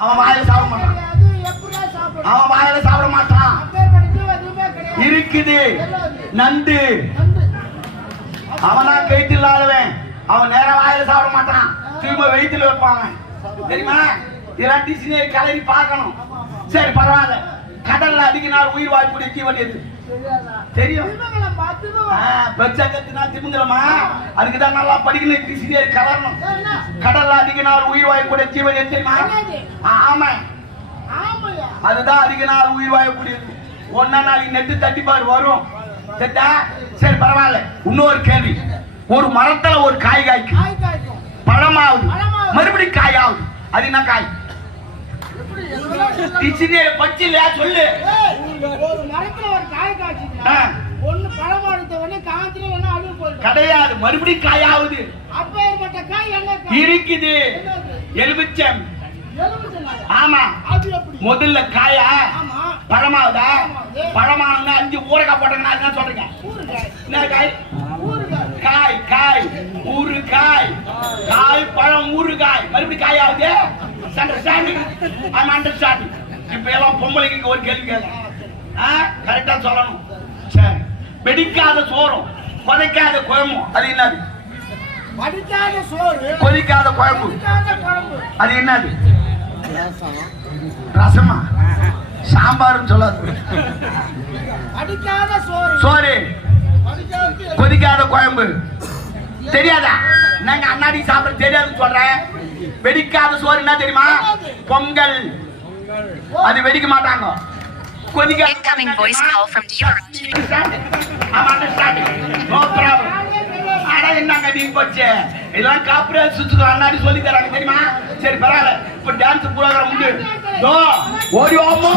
அவன் வாயில சாப்பிட மாட்டான். அவன் வாயில சாப்பிட மாட்டான். இருக்குது நண்டு. அவனா கைத்து இல்லாதவன். அவன் நேர வாயில சாப்பிட மாட்டான். திரும்ப வயிற்றுல வைப்பாங்க. தெரியுமா? இதெல்லாம் டிசினரி கலரி பார்க்கணும். சரி பரவாயில்ல. கடல்ல அதிக நாள் உயிர் வாழக்கூடிய ஜீவன் எது தெரியும்? திமுங்கலமா அதுக்குதான் நல்லா படிக்கணும். டிசினரி கலரணும். கடல்ல அதிக நாள் உயிர் வாழக்கூடிய ஜீவன் எது தெரியுமா? ஆமா, அதுதான் அதிக நாள் உயிர் வாழக்கூடியது. ஒன்னா நாளைக்கு நெட்டு தட்டிப்பாரு வரும். சரிதா? சரி பரவாயில்ல. இன்னொரு கேள்வி. ஒரு மரத்துல ஒரு காய் காய்க்கும், பழமாவது, மறுபடியும் காயாவது. அது என்ன காய்? சொல்லு. ஒரு மரத்துல ஒரு காய் காய்ச்சினா ஒண்ணு பழமாடுது, ஒண்ணு காய்ச்சினா ஒண்ணு அழுகு போகுது. கிடையாது, மறுபடியும் காயாவது. அப்பேற்பட்ட காய் என்ன இருக்குது? எலுமிச்சம். ஆமா. முதல்ல காயா பழமாவதா? பழமானா 5 ஊறுகாய் போட்டா என்ன சொல்றீங்க? என்ன காய்? காய் காய் ஊறுகாய். காய் பழம் ஊறுகாய் மறுபடியும் காயாவது. இப்ப எல்லாம் பொம்பளைக்கு ஒரு கேள்வி கேட்க கரெக்டா சொல்லணும். சரி, வெடிக்காத சோறும் கொதிக்காத குழம்பும் அது என்னது? வடிக்காத சோறு கொதிக்காத குழம்பு அது என்னது? ரசமா? சாம்பார்னு சொல்லாது. சோறு கொதிக்காத குழம்பு தெரியாதா? நாங்க அண்ணாடி சாப்பிட தெரியாது சொல்றேன். வெடிக்காத சோறு என்ன தெரியுமா? பொங்கல். அது வெடிக்க மாட்டாங்க. Incoming voice call from Dior. I'm understanding. No problem. ஆனா என்னங்க நீ போச்சு இதெல்லாம் காப்பிரைட் சுத்துக்கு அண்ணாடி சொல்லி தராங்க தெரியுமா? சரி பரவாயில்ல. இப்ப டான்ஸ் ப்ரோகிராம் உண்டு. ஓடி வாமா.